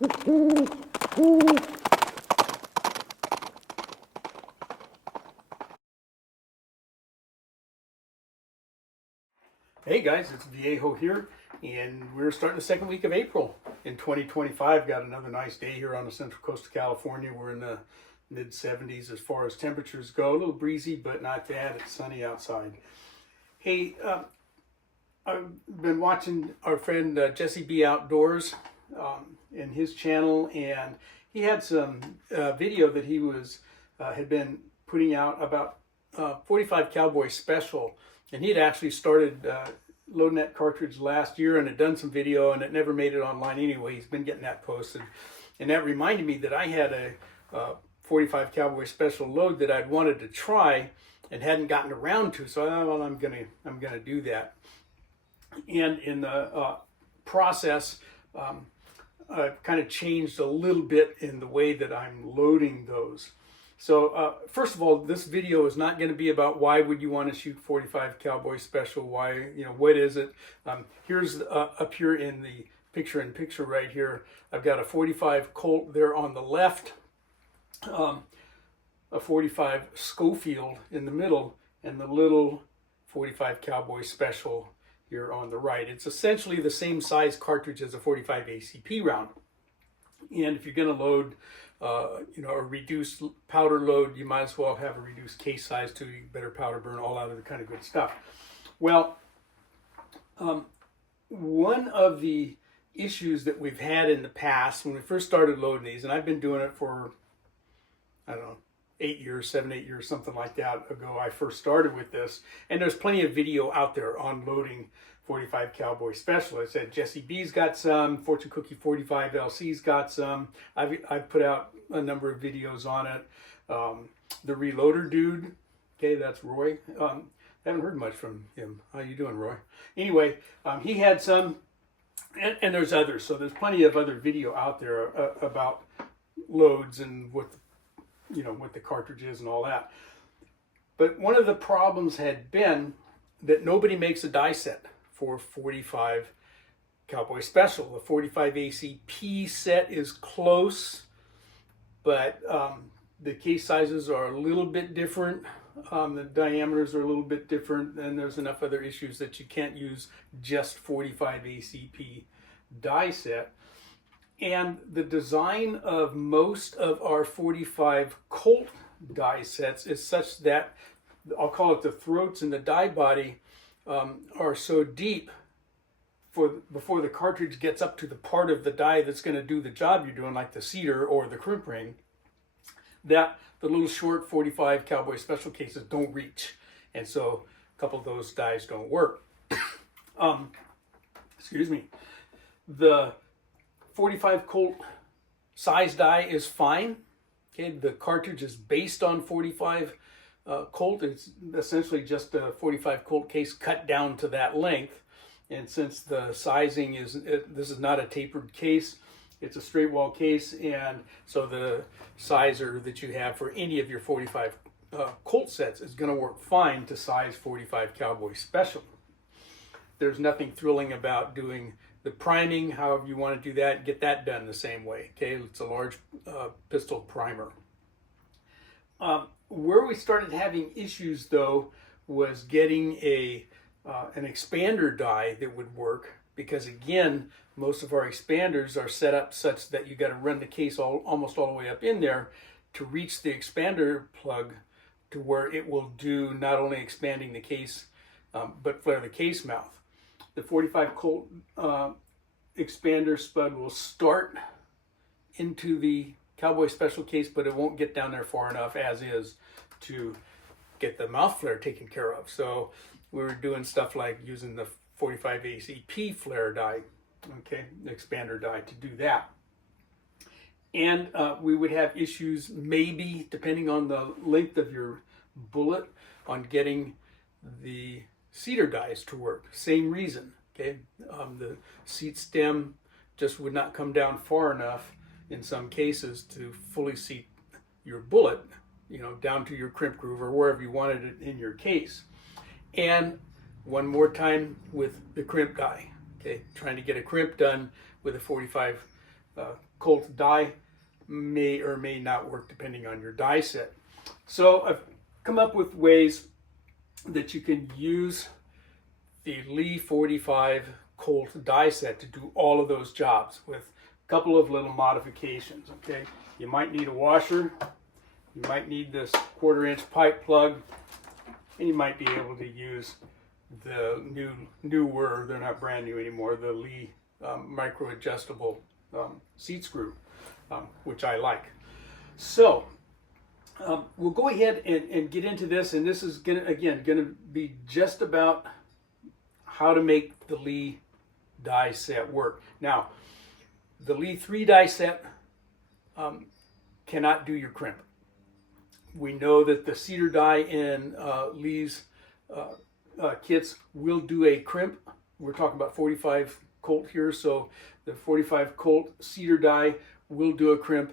Hey guys, it's Viejo here, and we're starting the second week of April in 2025. Got another nice day here on the central coast of California. We're in the mid 70s as far as temperatures go. A little breezy, but not bad. It's sunny outside. Hey, I've been watching our friend Jesse B Outdoors in his channel, and he had some video that he had been putting out about 45 Cowboy Special. And he'd actually started loading that cartridge last year and had done some video, and it never made it online anyway. He's been getting that posted. And that reminded me that I had a 45 Cowboy Special load that I'd wanted to try and hadn't gotten around to. So I thought, well, I'm gonna do that. And in the process, I've kind of changed a little bit in the way that I'm loading those. So first of all, this video is not going to be about why would you want to shoot 45 Cowboy Special, why, what is it? Here's up here in the picture-in-picture right here, I've got a 45 Colt there on the left, a 45 Schofield in the middle, and the little 45 Cowboy Special here on the right. It's essentially the same size cartridge as a 45 ACP round. And if you're going to load a reduced powder load, you might as well have a reduced case size too. You better powder burn, all that other kind of good stuff. Well, one of the issues that we've had in the past when we first started loading these, and I've been doing it for, I don't know, 7, 8 years, something like that ago, I first started with this. And there's plenty of video out there on loading 45 Cowboy Special. I said Jesse B's got some, Fortune Cookie 45 LC's got some. I've put out a number of videos on it. The Reloader dude, okay, that's Roy. Haven't heard much from him. How you doing, Roy? Anyway, he had some, and there's others. So there's plenty of other video out there about loads and what the cartridge is and all that. But one of the problems had been that nobody makes a die set for 45 Cowboy Special. The 45 ACP set is close, but the case sizes are a little bit different. The diameters are a little bit different, and there's enough other issues that you can't use just 45 ACP die set. And the design of most of our 45 Colt die sets is such that, I'll call it the throats and the die body, are so deep before the cartridge gets up to the part of the die that's going to do the job you're doing, like the cedar or the crimp ring, that the little short 45 Cowboy Special cases don't reach. And so a couple of those dies don't work. Excuse me. The 45 Colt size die is fine. Okay, the cartridge is based on 45 Colt. It's essentially just a 45 Colt case cut down to that length. And since the sizing this is not a tapered case, it's a straight wall case, and so the sizer that you have for any of your 45 Colt sets is going to work fine to size 45 Cowboy Special. There's nothing thrilling about doing the priming, however you want to do that, get that done the same way. Okay, it's a large pistol primer. Where we started having issues though was getting an expander die that would work, because again, most of our expanders are set up such that you got to run the case almost all the way up in there to reach the expander plug to where it will do not only expanding the case but flare the case mouth. The 45 Colt expander spud will start into the Cowboy Special case, but it won't get down there far enough as is to get the mouth flare taken care of. So we were doing stuff like using the 45 ACP flare die, okay, the expander die, to do that. And we would have issues, maybe depending on the length of your bullet, on getting the cedar dies to work. Same reason, okay? The seat stem just would not come down far enough in some cases to fully seat your bullet, down to your crimp groove or wherever you wanted it in your case. And one more time with the crimp die, okay? Trying to get a crimp done with a 45 Colt die may or may not work depending on your die set. So I've come up with ways that you can use the Lee 45 Colt die set to do all of those jobs with a couple of little modifications. Okay, you might need a washer, you might need this 1/4-inch pipe plug, and you might be able to use the newer, they're not brand new anymore, the Lee micro adjustable seat screw, which I like. So we'll go ahead and get into this, and this is gonna be just about how to make the Lee die set work. Now, the Lee 3 die set cannot do your crimp. We know that the cedar die in Lee's kits will do a crimp. We're talking about 45 Colt here, so the 45 Colt cedar die will do a crimp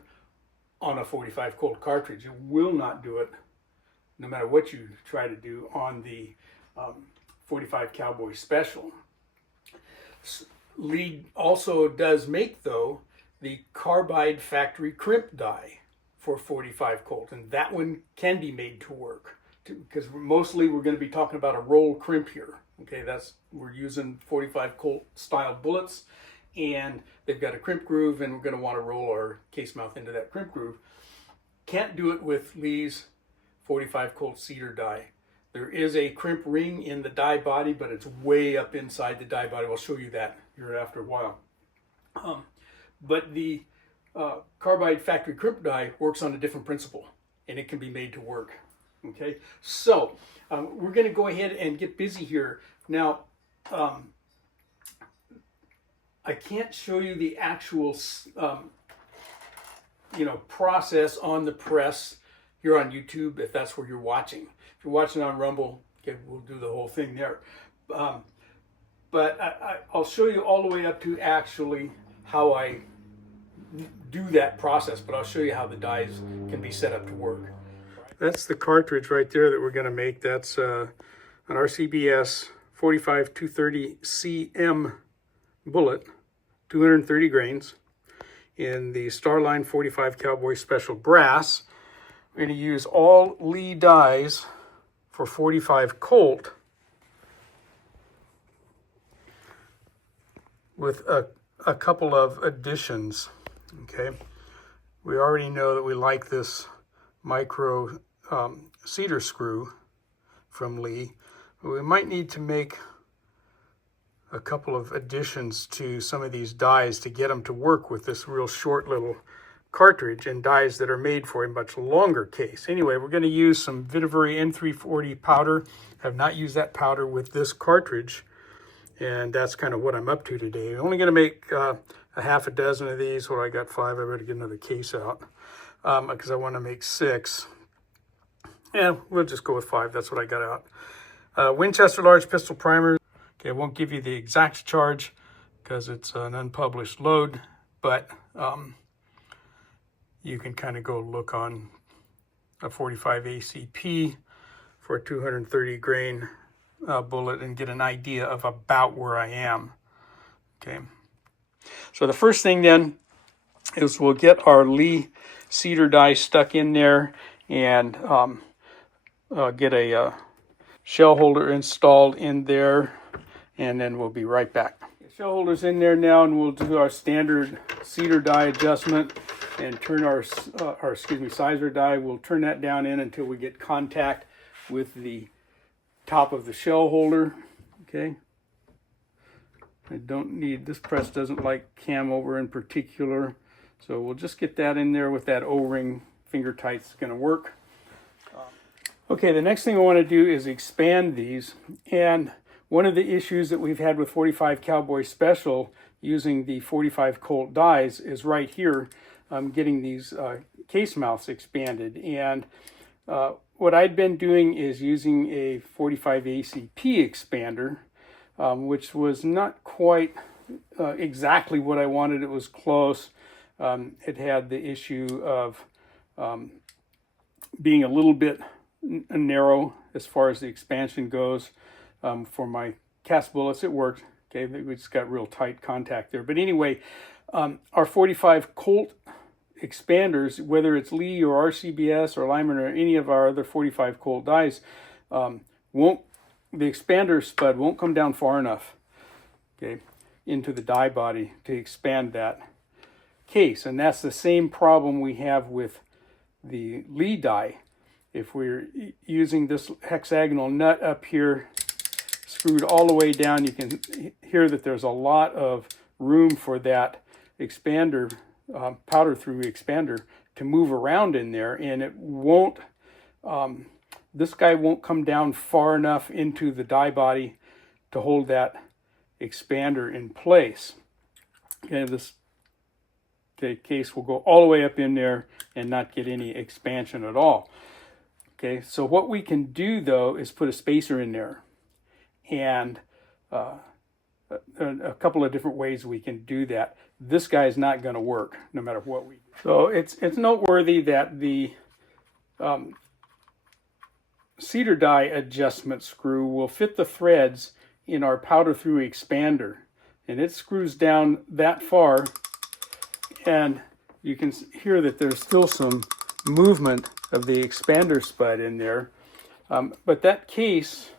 on a 45 Colt cartridge. It will not do it, no matter what you try to do, on the 45 Cowboy Special. Lee also does make, though, the carbide factory crimp die for 45 Colt, and that one can be made to work, because mostly we're going to be talking about a roll crimp here. Okay, we're using 45 Colt style bullets, and they've got a crimp groove, and we're going to want to roll our case mouth into that crimp groove. Can't do it with Lee's 45 Colt cedar die. There is a crimp ring in the die body, but it's way up inside the die body. I'll show you that here after a while. But the carbide factory crimp die works on a different principle, and it can be made to work. Okay, so we're going to go ahead and get busy here. Now, I can't show you the actual process on the press here on YouTube if that's where you're watching. If you're watching on Rumble, okay, we'll do the whole thing there. But I'll show you all the way up to actually how I do that process, but I'll show you how the dies can be set up to work. That's the cartridge right there that we're going to make. That's an RCBS 45 230 CM bullet, 230 grains, in the Starline 45 Cowboy Special brass. We're going to use all Lee dies for 45 Colt with a couple of additions. Okay, we already know that we like this micro cedar screw from Lee, but we might need to make a couple of additions to some of these dies to get them to work with this real short little cartridge, and dies that are made for a much longer case. Anyway, we're going to use some Vitavery N340 powder. I have not used that powder with this cartridge, and that's kind of what I'm up to today. I'm only going to make a half a dozen of these. Well, I got 5. I better get another case out because I want to make 6. Yeah, we'll just go with 5. That's what I got out. Winchester large pistol primer. Okay, I won't give you the exact charge because it's an unpublished load, but you can kind of go look on a 45 ACP for a 230 grain bullet and get an idea of about where I am. Okay, so the first thing then is we'll get our Lee cedar die stuck in there and get a shell holder installed in there, and then we'll be right back. Shell holder's in there now, and we'll do our standard cedar die adjustment and turn our sizer die. We'll turn that down in until we get contact with the top of the shell holder. Okay. I don't need, this press doesn't like cam over in particular, so we'll just get that in there with that O-ring. Finger tight's going to work. Okay, the next thing I want to do is expand these, and one of the issues that we've had with 45 Cowboy Special using the 45 Colt dies is right here, getting these case mouths expanded. And what I'd been doing is using a 45 ACP expander, which was not quite exactly what I wanted. It was close. It had the issue of being a little bit narrow as far as the expansion goes. For my cast bullets, it worked. Okay, we just got real tight contact there. But anyway, Our 45 Colt expanders, whether it's Lee or RCBS or Lyman or any of our other 45 Colt dies, the expander spud won't come down far enough, okay, into the die body to expand that case. And that's the same problem we have with the Lee die. If we're using this hexagonal nut up here, screwed all the way down, you can hear that there's a lot of room for that expander, powder through expander, to move around in there, and it won't, this guy won't come down far enough into the die body to hold that expander in place. Okay, this case will go all the way up in there and not get any expansion at all. Okay, so what we can do though is put a spacer in there, and a couple of different ways we can do that. This guy is not going to work no matter what we do. So it's noteworthy that the cedar die adjustment screw will fit the threads in our powder through expander, and it screws down that far, and you can hear that there's still some movement of the expander spud in there, but that case,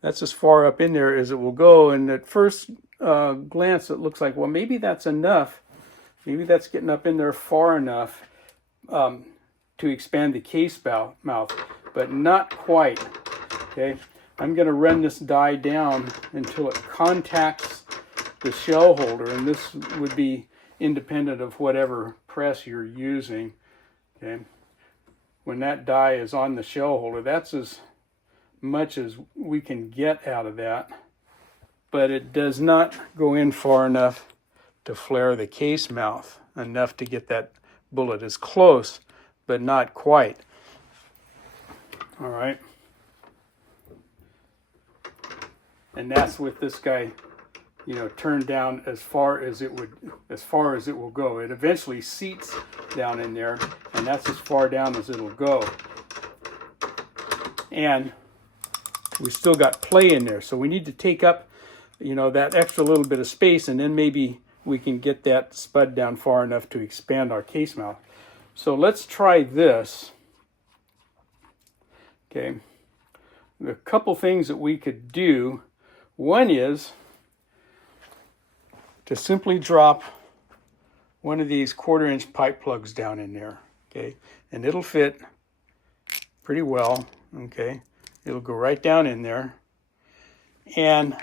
that's as far up in there as it will go. And at first glance it looks like, well, maybe that's enough, maybe that's getting up in there far enough to expand the case mouth, but not quite. Okay, I'm going to run this die down until it contacts the shell holder, and this would be independent of whatever press you're using. Okay, when that die is on the shell holder, that's as much as we can get out of that, but it does not go in far enough to flare the case mouth, enough to get that bullet as close, but not quite. All right, and that's with this guy, you know, turned down as far as it will go. It eventually seats down in there, and that's as far down as it'll go. And we still got play in there, so we need to take up, you know, that extra little bit of space, and then maybe we can get that spud down far enough to expand our case mouth. So let's try this. Okay, a couple things that we could do. One is to simply drop one of these 1/4 inch pipe plugs down in there, okay, and it'll fit pretty well. Okay, it'll go right down in there, and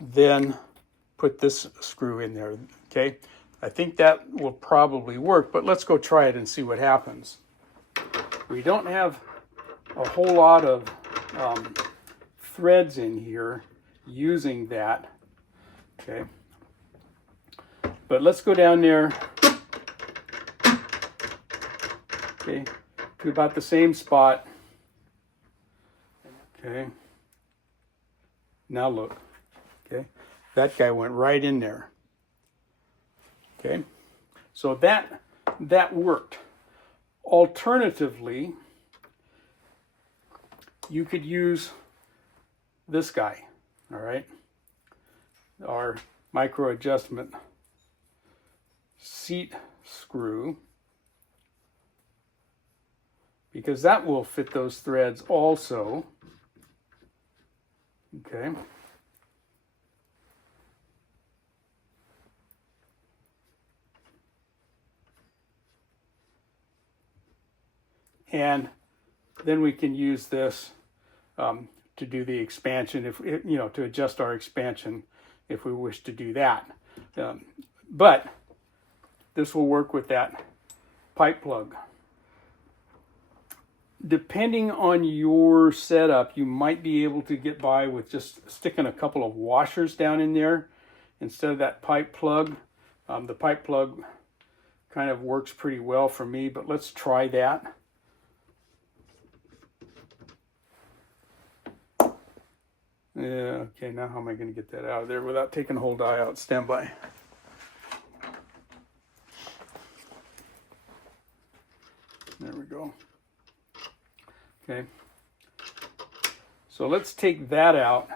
then put this screw in there. Okay, I think that will probably work, but let's go try it and see what happens. We don't have a whole lot of threads in here using that. Okay, but let's go down there, okay, to about the same spot. Okay, now look, okay, that guy went right in there. Okay, so that worked. Alternatively, you could use this guy, all right, our micro adjustment seat screw, because that will fit those threads also. Okay, and then we can use this to do the expansion, if you know, to adjust our expansion if we wish to do that. But this will work with that pipe plug. Depending on your setup, you might be able to get by with just sticking a couple of washers down in there instead of that pipe plug. The pipe plug kind of works pretty well for me, but let's try that. Yeah, okay, now how am I going to get that out of there without taking the whole die out? Stand by. There we go. Okay, so let's take that out,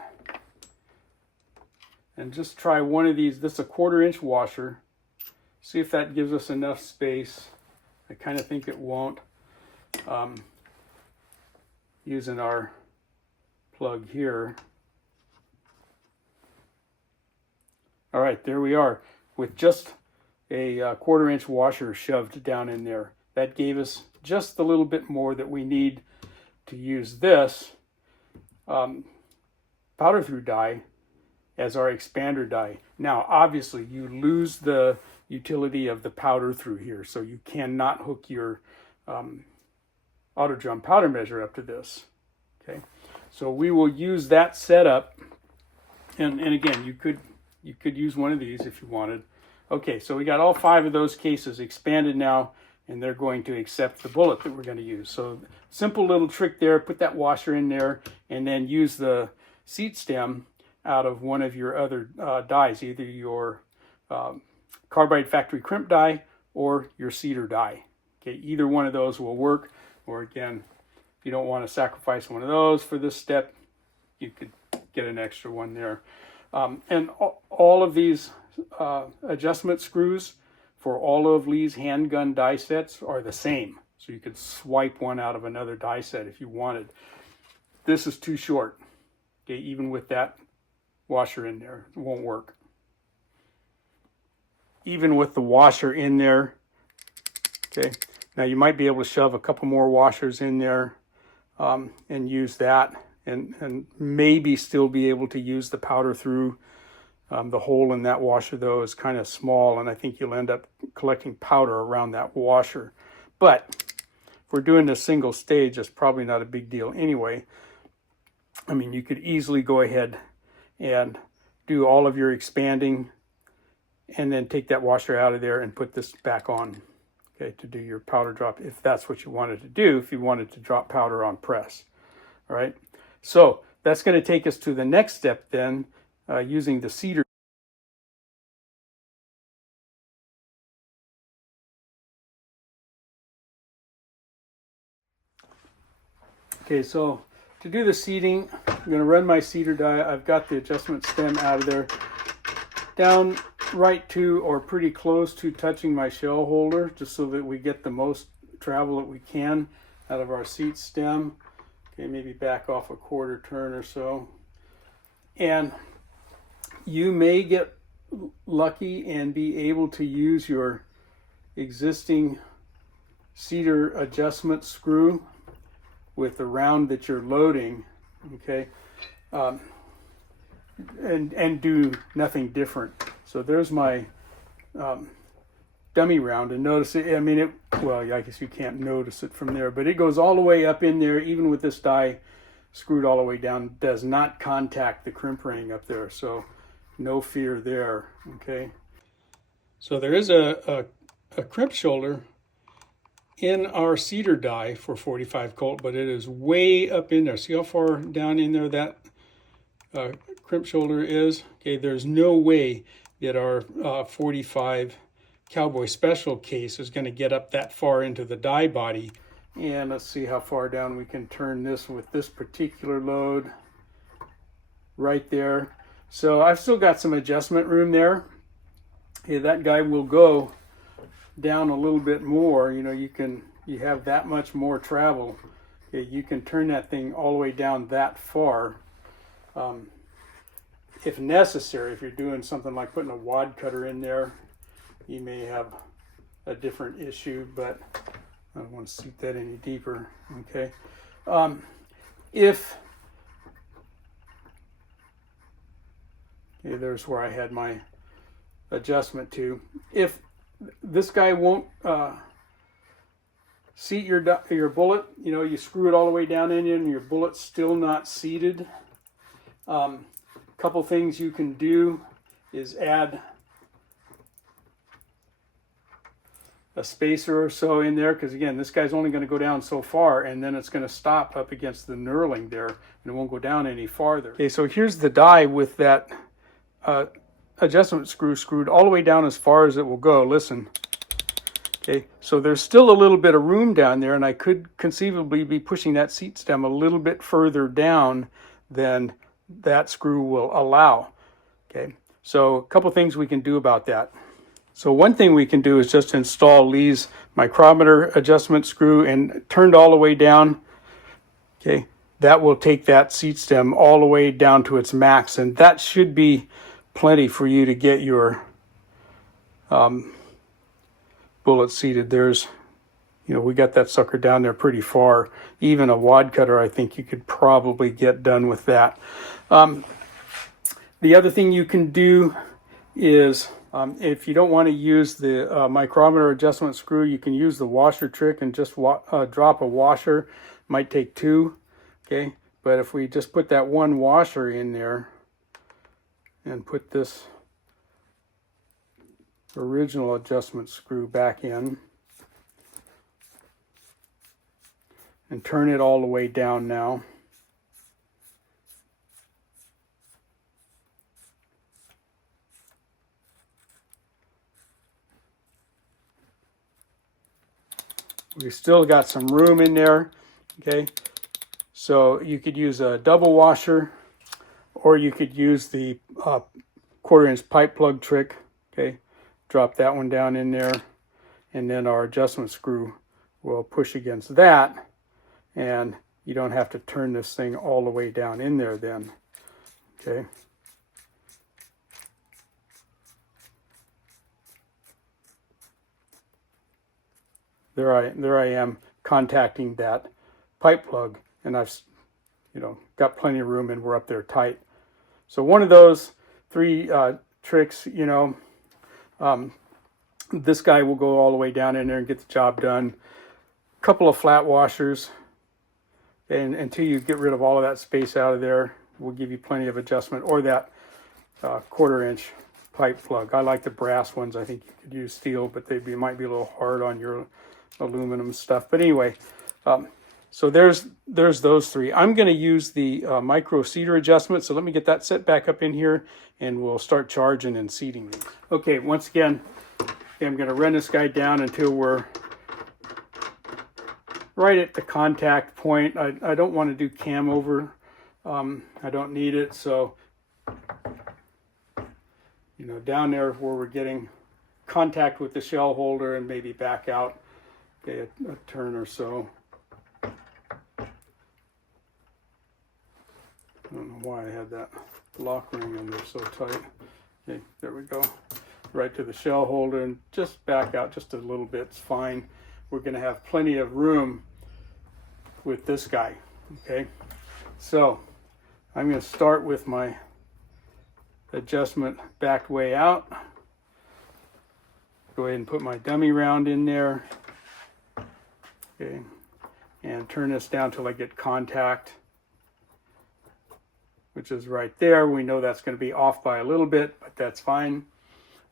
and just try one of these. This is a 1/4-inch washer. See if that gives us enough space. I kind of think it won't. Using our plug here. All right, there we are with just a 1/4-inch washer shoved down in there. That gave us just a little bit more that we need to use this powder through die as our expander die. Now, obviously, you lose the utility of the powder through here, so you cannot hook your auto drum powder measure up to this. Okay, so we will use that setup, and again, you could use one of these if you wanted. Okay, so we got all 5 of those cases expanded now, and they're going to accept the bullet that we're going to use. So simple little trick there, put that washer in there, and then use the seat stem out of one of your other dies, either your carbide factory crimp die or your cedar die. Okay, either one of those will work, or again, if you don't want to sacrifice one of those for this step, you could get an extra one there. And all of these adjustment screws for all of Lee's handgun die sets are the same. So you could swipe one out of another die set if you wanted. This is too short. Okay, even with that washer in there, it won't work. Even with the washer in there, okay, now you might be able to shove a couple more washers in there and use that, and maybe still be able to use the powder through. The hole in that washer, though, is kind of small, and I think you'll end up collecting powder around that washer. But if we're doing this single stage, it's probably not a big deal anyway. I mean, you could easily go ahead and do all of your expanding and then take that washer out of there and put this back on, okay, to do your powder drop, if that's what you wanted to do, if you wanted to drop powder on press. All right, so that's going to take us to the next step then, using the cedar. Okay, so to do the seating, I'm going to run my cedar die. I've got the adjustment stem out of there, down right to or pretty close to touching my shell holder, just so that we get the most travel that we can out of our seat stem. Okay, maybe back off a 1/4 turn or so. And you may get lucky and be able to use your existing cedar adjustment screw with the round that you're loading, okay, and do nothing different. So there's my dummy round, and notice it, I mean, it, well, I guess you can't notice it from there, but it goes all the way up in there, even with this die screwed all the way down, does not contact the crimp ring up there, so no fear there, okay. So there is a crimp shoulder in our cedar die for 45 Colt, but it is way up in there. See how far down in there that crimp shoulder is? Okay, there's no way that our 45 Cowboy Special case is going to get up that far into the die body. And let's see how far down we can turn this with this particular load right there. So I've still got some adjustment room there. Okay, that guy will go down a little bit more. You know, you have that much more travel. Okay, you can turn that thing all the way down that far. If necessary, if you're doing something like putting a wad cutter in there, you may have a different issue, but I don't want to suit that any deeper. Okay, okay, there's where I had my adjustment to. If this guy won't seat your bullet, you know, you screw it all the way down in and your bullet's still not seated. Couple things you can do is add a spacer or so in there, because again, this guy's only going to go down so far, and then it's going to stop up against the knurling there, and it won't go down any farther. Okay, so here's the die with that adjustment screw screwed all the way down as far as it will go. Listen. Okay, so there's still a little bit of room down there, and I could conceivably be pushing that seat stem a little bit further down than that screw will allow. Okay, So a couple things we can do about that. So one thing we can do is just install Lee's micrometer adjustment screw and turned all the way down. Okay, that will take that seat stem all the way down to its max, and that should be plenty for you to get your bullet seated. There's, we got that sucker down there pretty far. Even a wad cutter, I think you could probably get done with that. The other thing you can do is, if you don't want to use the micrometer adjustment screw, you can use the washer trick and just drop a washer. Might take two, okay? But if we just put that one washer in there and put this original adjustment screw back in and turn it all the way down now. We still got some room in there, okay? So you could use a double washer, or you could use the 1/4-inch pipe plug trick, okay? Drop that one down in there, and then our adjustment screw will push against that, and you don't have to turn this thing all the way down in there then, okay? There I am contacting that pipe plug, and I've got plenty of room, and we're up there tight. So one of those three tricks, this guy will go all the way down in there and get the job done. A couple of flat washers, and until you get rid of all of that space out of there, will give you plenty of adjustment. Or that 1/4-inch pipe plug. I like the brass ones. I think you could use steel, but they might be a little hard on your aluminum stuff. But anyway, so there's those three. I'm going to use the micro seater adjustment. So let me get that set back up in here, and we'll start charging and seating these. Okay, once again, I'm going to run this guy down until we're right at the contact point. I don't want to do cam over. I don't need it. So, down there where we're getting contact with the shell holder and maybe back out, okay, a turn or so. I don't know why I had that lock ring in there so tight. Okay, there we go. Right to the shell holder, and just back out just a little bit. It's fine. We're going to have plenty of room with this guy. Okay, so I'm going to start with my adjustment backed way out. Go ahead and put my dummy round in there. Okay, and turn this down till I get contact, which is right there. We know that's going to be off by a little bit, but that's fine.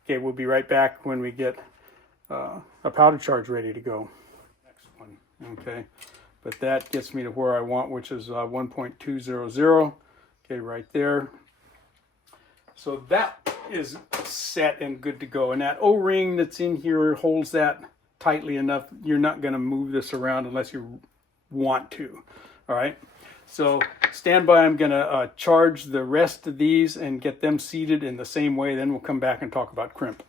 Okay, we'll be right back when we get a powder charge ready to go. Next one, okay. But that gets me to where I want, which is 1.200. Okay, right there. So that is set and good to go. And that O-ring that's in here holds that tightly enough. You're not going to move this around unless you want to. All right. So stand by. I'm going to charge the rest of these and get them seated in the same way. Then we'll come back and talk about crimp.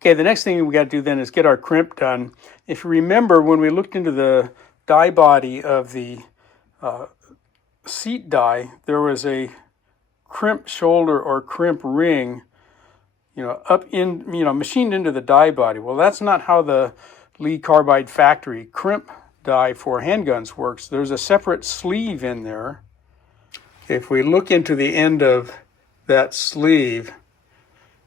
Okay, the next thing we got to do then is get our crimp done. If you remember, when we looked into the die body of the seat die, there was a crimp shoulder or crimp ring, up in, machined into the die body. Well, that's not how the Lee Carbide factory crimp die for handguns works. There's a separate sleeve in there. If we look into the end of that sleeve,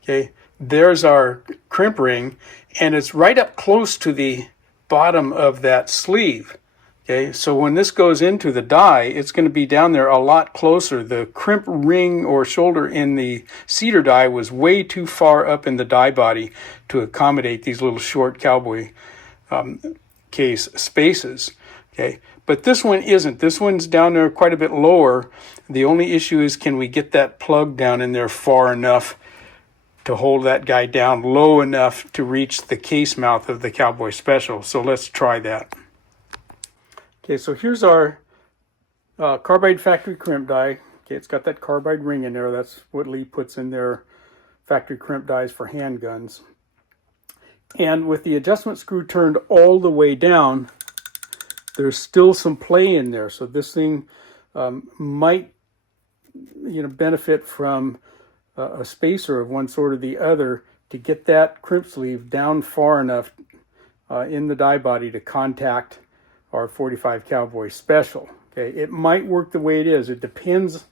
okay, there's our crimp ring, and it's right up close to the bottom of that sleeve. Okay, so when this goes into the die, it's going to be down there a lot closer. The crimp ring or shoulder in the cedar die was way too far up in the die body to accommodate these little short cowboy case spaces. Okay, but this one isn't. This one's down there quite a bit lower. The only issue is, can we get that plug down in there far enough to hold that guy down low enough to reach the case mouth of the Cowboy Special? So let's try that. Okay, so here's our Carbide factory crimp die. Okay, it's got that carbide ring in there. That's what Lee puts in their factory crimp dies for handguns. And with the adjustment screw turned all the way down, there's still some play in there. So this thing might, benefit from a spacer of one sort or the other to get that crimp sleeve down far enough in the die body to contact our 45 Cowboy Special. Okay, it might work the way it is. It depends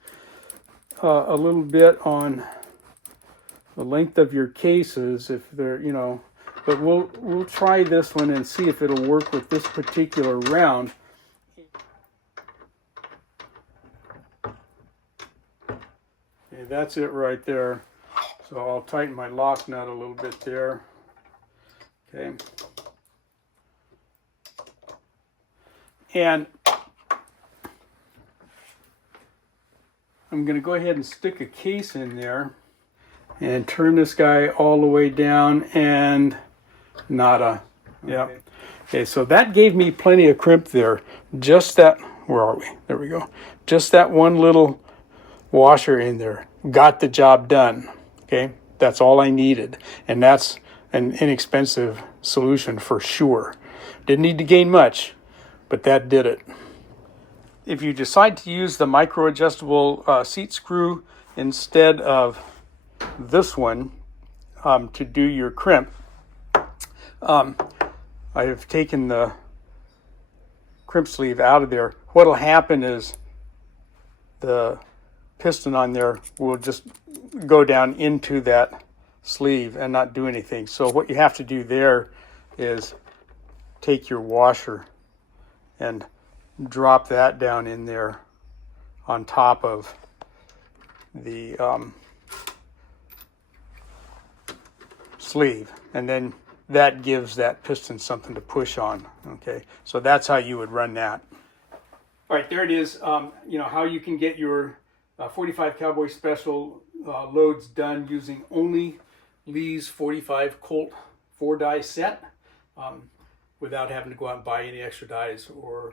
a little bit on the length of your cases, if they're, but we'll try this one and see if it'll work with this particular round. Okay, that's it right there. So I'll tighten my lock nut a little bit there. Okay. And I'm going to go ahead and stick a case in there and turn this guy all the way down, and nada. Yeah. Okay, so that gave me plenty of crimp there. Just that, where are we? There we go. Just that one little washer in there got the job done. Okay, that's all I needed. And that's an inexpensive solution for sure. Didn't need to gain much, but that did it. If you decide to use the micro adjustable seat screw instead of this one to do your crimp, I have taken the crimp sleeve out of there. What'll happen is the piston on there will just go down into that sleeve and not do anything. So what you have to do there is take your washer and drop that down in there on top of the sleeve, and then that gives that piston something to push on. Okay, so that's how you would run that. All right, there it is. How you can get your 45 Cowboy Special loads done using only Lee's 45 Colt 4-die set without having to go out and buy any extra dies or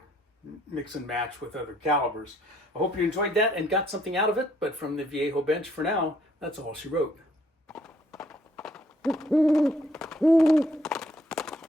mix and match with other calibers. I hope you enjoyed that and got something out of it, but from the Viejo bench for now, that's all she wrote.